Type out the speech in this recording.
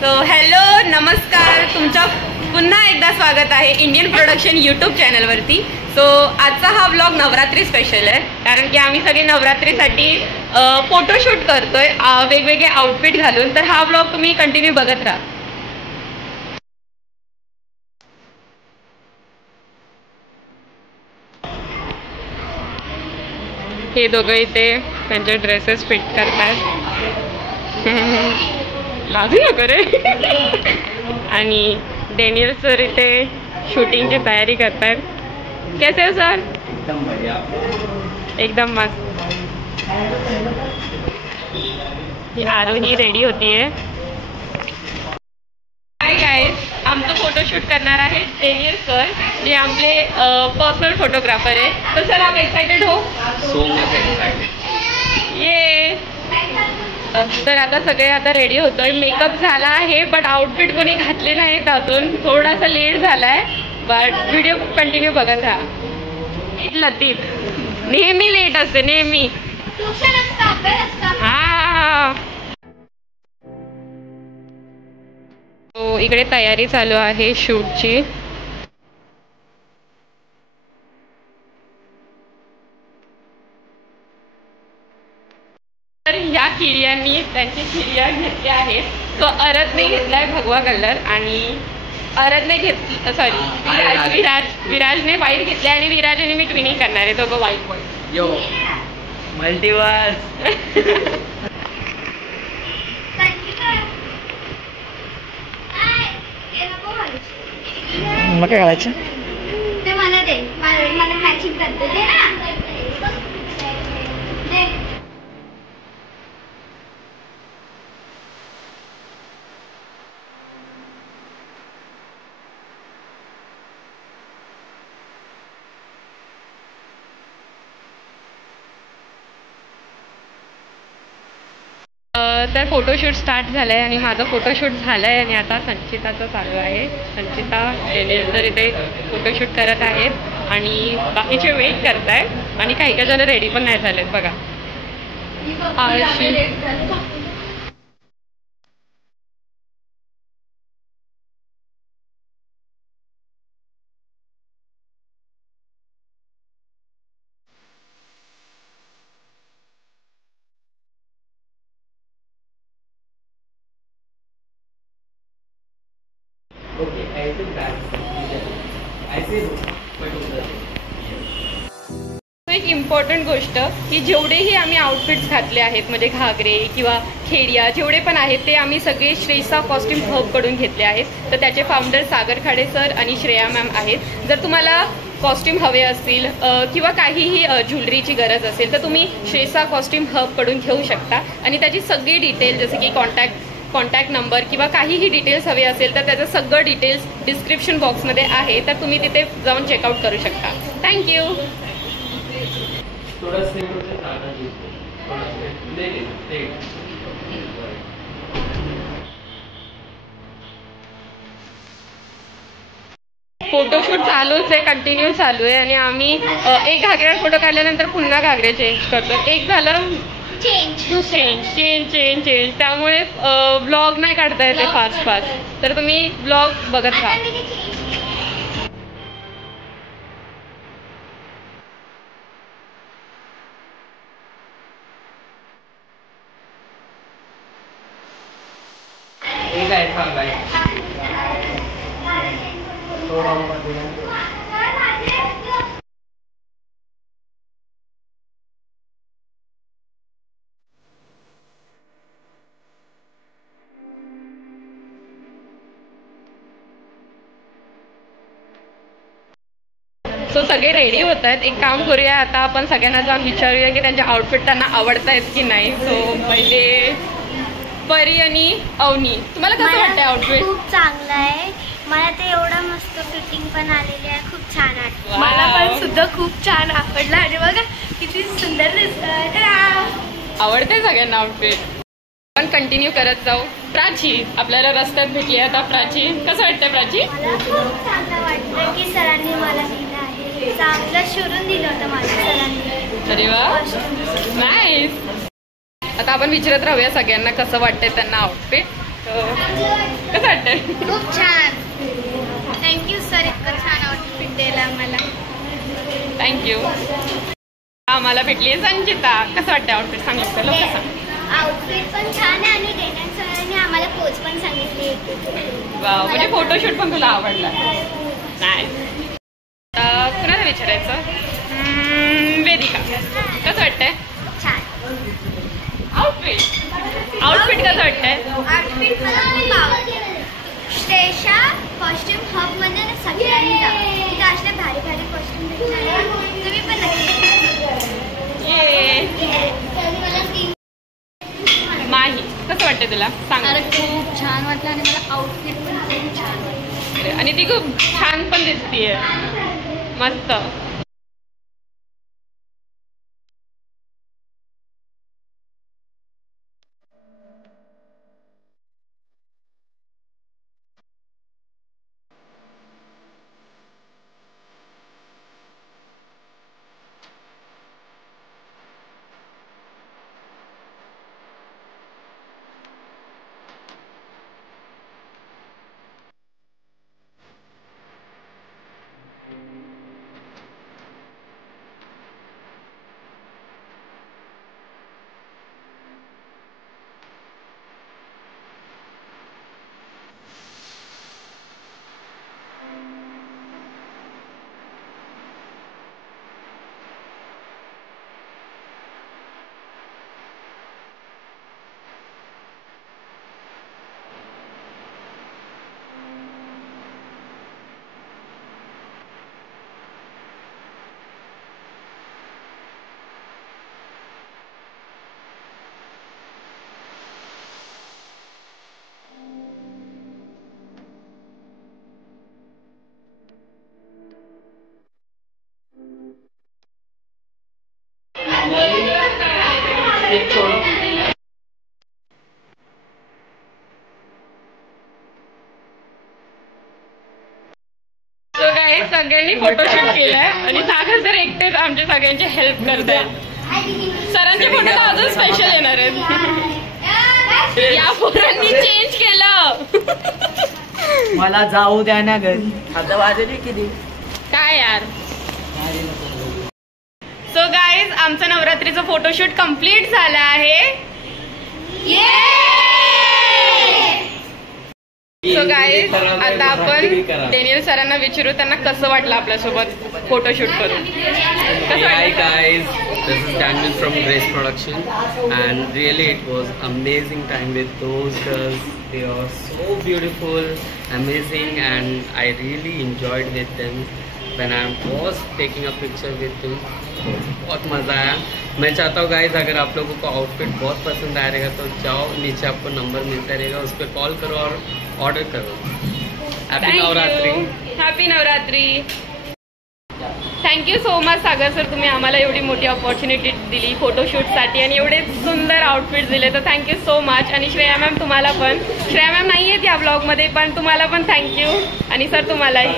So hello नमस्कार, तुमचं पुन्हा एकदा स्वागत आहे इंडियन प्रोडक्शन यूट्यूब चॅनलवरती. सो आजचा हा व्लॉग नवरात्री स्पेशल आहे, कारण की आम्ही सगळे नवरात्रीसाठी फोटोशूट करतोय वेगवेगळे आउटफिट घालून. तर हा व्लॉग तुम्ही कंटिन्यू बघत राहा. हे दोघं इथे त्यांचे ड्रेसेस फिट करतात. लाजू नको रे. आणि डेनियल सर इथे शूटिंगची तयारी करतात. कैसे हो सर? एकदम बढ़िया, एकदम मस्त. ही आरोही रेडी होतीये. हाय गाइस, आमचं फोटोशूट करणार आहे डेनियल सर, जे आपले पर्सनल फोटोग्राफर आहे. तर सर आप एक्साइटेड हो? So much excited. ये तर आता सगळे आता रेडी होतोय. मेकअप झाला आहे, बट आउटफिट कोणी घातले नाहीत अजून. थोडासा लेट झालाय, बट व्हिडिओ कंटिन्यू बघत राहा. लतीफ नेहमी लेट असते, नेहमी. हा, तो इकडे तयारी चालू आहे शूटची. तर ह्या खिडयांनी त्यांची खिडया घेतल्या आहेत. तो अरदने घेतलाय भगवा कलर आणि अरदने विराजने व्हाईट घेतले आणि विराज आणि मी ट्विनिंग करणार आहे. दोघं व्हाईट. यो मल्टीवर्स. मग काय घालायचं ते मला दे, मला मॅचिंग करते दे ना. तर फोटोशूट स्टार्ट झालं आहे आणि माझं फोटोशूट झालं आहे आणि आता संचिताचं चालू आहे. संचिता डेनियल तर इथे फोटोशूट करत आहेत आणि बाकीचे वेट करत आहेत आणि काही जण रेडी पण नाही झालेत बघा. एक इम्पॉर्टंट गोष्ट की जेवढेही आम्ही आउटफिट्स घातले आहेत, म्हणजे घागरे किंवा खेड्या जेवढे पण आहेत ते आम्ही सगळे श्रेयसा कॉस्ट्युम हबकडून घेतले आहेत. तर त्याचे फाउंडर सागर खाडे सर आणि श्रेया मॅम आहेत. जर तुम्हाला कॉस्ट्युम हवे असतील किंवा काहीही ज्वेलरीची गरज असेल तर तुम्ही श्रेयसा कॉस्ट्युम हबकडून घेऊ शकता. आणि त्याची सगळी डिटेल जसे की कॉन्टॅक्ट नंबर किंवा काहीही डिटेल्स हवे असेल तर त्याचं सगळं डिटेल्स डिस्क्रिप्शन बॉक्समध्ये आहे. तर तुम्ही तिथे जाऊन चेकआउट करू शकता. थँक्यू. फोटोशूट चालूच आहे, कंटिन्यू चालू आहे. आणि आम्ही एक घागऱ्यावर फोटो काढल्यानंतर पुन्हा घागरे चेंज करतो. एक झालं चेंज त्यामुळे ब्लॉग नाही काढता येते फास्ट. तर तुम्ही ब्लॉग बघत राहा. सो सगळे रेडी होत आहेत. एक काम करूया, आता आपण सगळ्यांना जाऊन विचारूया की त्यांचे आउटफिट त्यांना आवडत आहेत की नाही. सो पहिले परी आणि अवनी, तुम्हाला कसं वाटतंय आउटफिट? खूप चांगलं आहे. मला ते एवढं मस्त फिटिंग पण आलेली आहे, खूप छान वाटतं. मला पण सुद्धा खूप छान आवडलं. आणि बघा किती सुंदर दिसतं. आवडते सगळ्यांना आउटफिट. आपण कंटिन्यू करत जाऊ. प्राची आपल्याला रस्त्यात भेटली आता. प्राची, कसं वाटतंय प्राची? मला खूप चांगलं वाटतं की सरांनी मला दिलं आहे. चांगलं शिरून दिलं होतं माझ्या सरांनी. अरे वा, नाईस. आता आपण विचारत राहूया सगळ्यांना कसं वाटतंय त्यांना आउटफिट. कसं वाटतंय? खूप छान. थँक्यू सर, इतकं छान आउटफिट द्यायला आम्हाला. थँक्यू. आम्हाला भेटली संचिता. कसं वाटतं आउटफिट? सांगितलं का? लोक सांग. आउटफिट पण छान आहे आणि डेनन सरांनी आम्हाला पोच पण सांगितली. वाव, म्हणजे फोटोशूट पण तुला आवडला? नाही. कुणाला विचारायचं? वेदिका, कसं वाटतंय? छान. आउटफिट कसं वाटतंय? आउटफिट मला खूप आवडलं. श्रेषा कॉस्ट्युम हब मध्ये सगळ्यांनी जावं. तिथं असले भारी भारी कॉस्ट्युम भेटणार. तुम्ही पण नक्की. माही, कसं वाटतंय तुला? सांग. खूप छान वाटलं आणि मला आउटफिट पण खूप छान वाटलं. आणि ती खूप छान पण दिसतीये. मस्त. सगळ्यांनी फोटोशूट केलाय आणि सागर सर एकटेच आमच्या सगळ्यांची हेल्प करतायत. सरांचे फोटो तर अजून स्पेशल येणार आहेत. या पोरांनी चेंज केलं. मला जाऊ द्या ना घरी. आता वाजले किती? काय यार. सो गाईज, आमचं नवरात्रीचं फोटोशूट कम्प्लीट झालं आहे. सो गाईज, आता आपण डेनियल सरांना विचारू त्यांना कसं वाटलं आपल्यासोबत फोटोशूट करून. Hi guys, this is Daniel from Grace Production and really it was amazing time with those girls. They are so beautiful, amazing and I really enjoyed with them when I was taking a picture with them. बहुत मज़ा आया. मैं चाहता हूँ guys, अगर आप लोगों को आउटफिट बहुत पसंद आ रहेगा तो जाओ, नीचे आपको नंबर मिलता रहेगा, उस पर कॉल करो और ऑर्डर करो. Happy Navratri. Happy Navratri. Thank you so much Sagar sir, तुम्ही आम्हाला एवढी मोठी ऑपॉर्च्युनिटी दिली फोटोशूटसाठी आणि एवढे सुंदर आउटफिट दिले, तर थँक्यू सो मच. आणि श्रेया मॅम तुम्हाला पण. श्रेया मॅम नाही आहेत या ब्लॉगमध्ये, पण तुम्हाला पण थँक्यू. आणि सर तुम्हालाही.